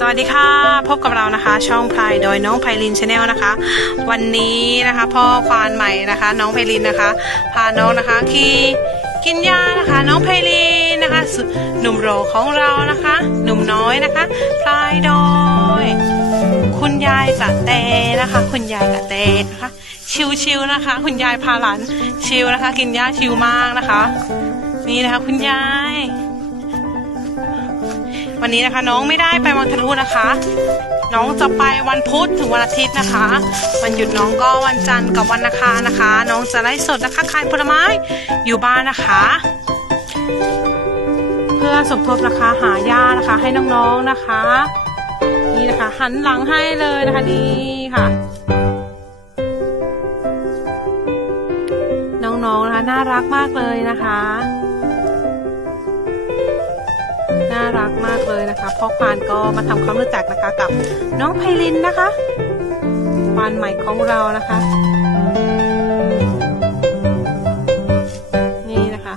สวัสดีค่ะ พบกับเรานะคะ ช่องพลายโดยน้องไพลินชาแนลนะคะ วันนี้นะคะ พ่อควานใหม่นะคะ น้องไพลินนะคะ พาน้องนะคะขี่กินยานะคะ น้องไพลินนะคะหนุ่มโรของเรานะคะ หนุ่มน้อยนะคะพลายโดยคุณยายกะแตนะคะ คุณยายกะแตนะคะ ชิวๆนะคะ คุณยายพาหลานชิวนะคะ กินหญ้าชิวมากนะคะ นี่นะคะ คุณยาย วันนี้นะคะน้องไม่ได้ไปวังทะลุนะคะ น้องจะไปวันพุธถึงวันอาทิตย์นะคะ วันหยุดน้องก็วันจันทร์กับวันอังคารนะคะ น้องจะไล่สดนะคะขายผลไม้อยู่บ้านนะคะ เพื่อสมทบนะคะหายานะคะ ให้น้องๆนะคะ นี่นะคะ หันหลังให้เลยนะคะนี่ค่ะน้องๆนะคะน่ารักมากเลยนะคะ น่ารักมากเลยนะคะพ่อควานก็มาทำความรู้จักนะคะกับน้องไพลินนะคะควานใหม่ของเรานะคะ นี่นะคะ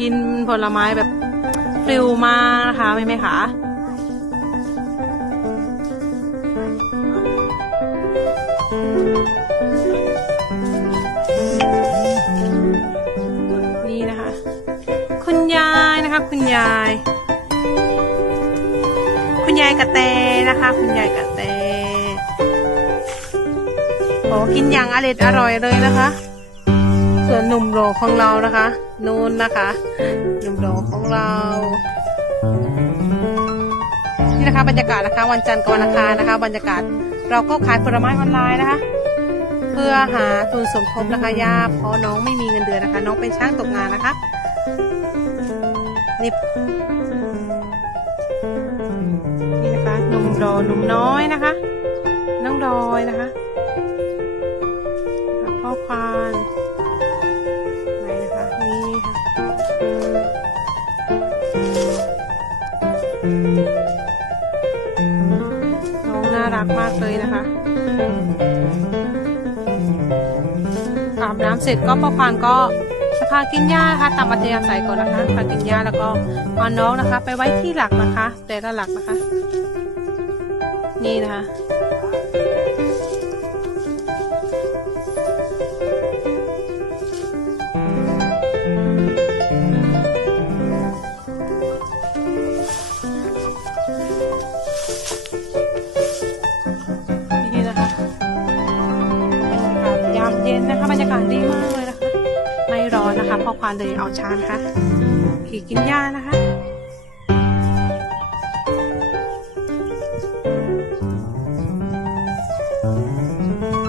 กินผลไม้แบบฟิวมากนะคะไม่ไหมคะ นะคะคุณยาย คุณยายกระแตนะคะ คุณยายกระแตโอ้กินอย่างอร่อยอร่อยเลยนะคะ ส่วนหนุ่มโหลของเรานะคะนู่นนะคะหนุ่มโหลของเรานี่นะคะ บรรยากาศนะคะ วันจันทร์กับวันอังคารนะคะ บรรยากาศเราก็ขายผลไม้ออนไลน์นะคะ เพื่อหาทุนสมทบนะคะย่าเพราะน้องไม่มีเงินเดือนนะคะ น้องเป็นช่างตกงานนะคะ นี่นี่นะคะหนุ่มรอหนุ่มน้อยนะคะ น้องดอยนะคะพ่อควานไหนนะคะนี่ค่ะน้องน่ารักมากเลยนะคะอาบน้ำเสร็จก็พ่อควานก็ พากินหญ้านะคะตามอัธยาศัยก่อนนะคะพากินหญ้าแล้วก็เอาน้องนะคะ ไปไว้ที่หลักนะคะ แต่ละหลักนะคะ นี่นะคะนี่นะคะยามเย็นนะคะบรรยากาศดี ร้อคะพ่อควานเลยเอาชานค่ะขี่กินหญ้านะคะ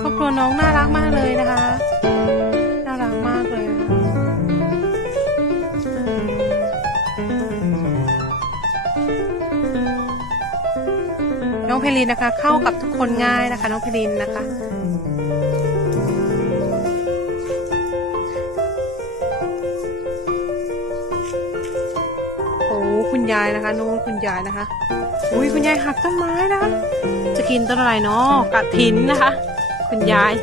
ครอบครัวน้องน่ารักมากเลยนะคะน่ารักมากเลยนะคะน้องเพลินนะคะ เข้ากับทุกคนง่ายนะคะ น้องเพลินนะคะ คุณยายนะคะนู้นคุณยายนะคะ อุ้ยคุณยายหักต้นไม้นะคะจะกินต้นอะไรเนาะกระถินนะคะ คุณยาย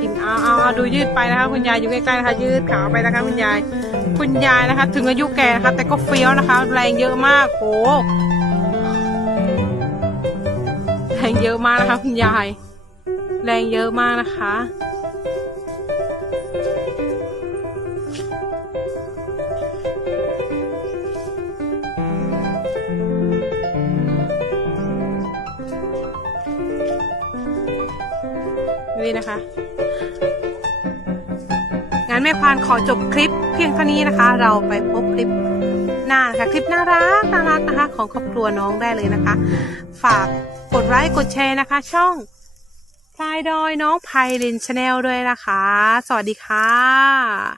กินเอาเอาเอาดูยืดไปนะคะ คุณยายอยู่ใกล้ๆนะคะ ยืดขาไปนะคะ คุณยาย คุณยายนะคะ ถึงอายุแก่นะคะ แต่ก็เฟี้ยวนะคะ แรงเยอะมากโหแรงเยอะมากนะคะ คุณยาย แรงเยอะมากนะคะ นี่นะคะงั้นแม่ควานขอจบคลิปเพียงเท่านี้นะคะ เราไปพบคลิปหน้านะคะคลิปน่ารักน่ารักนะคะ ของครอบครัวน้องได้เลยนะคะ ฝากกดไลค์กดแชร์นะคะ ช่องพลายดอยน้องไพรินชาแนลด้วยนะคะ สวัสดีค่ะ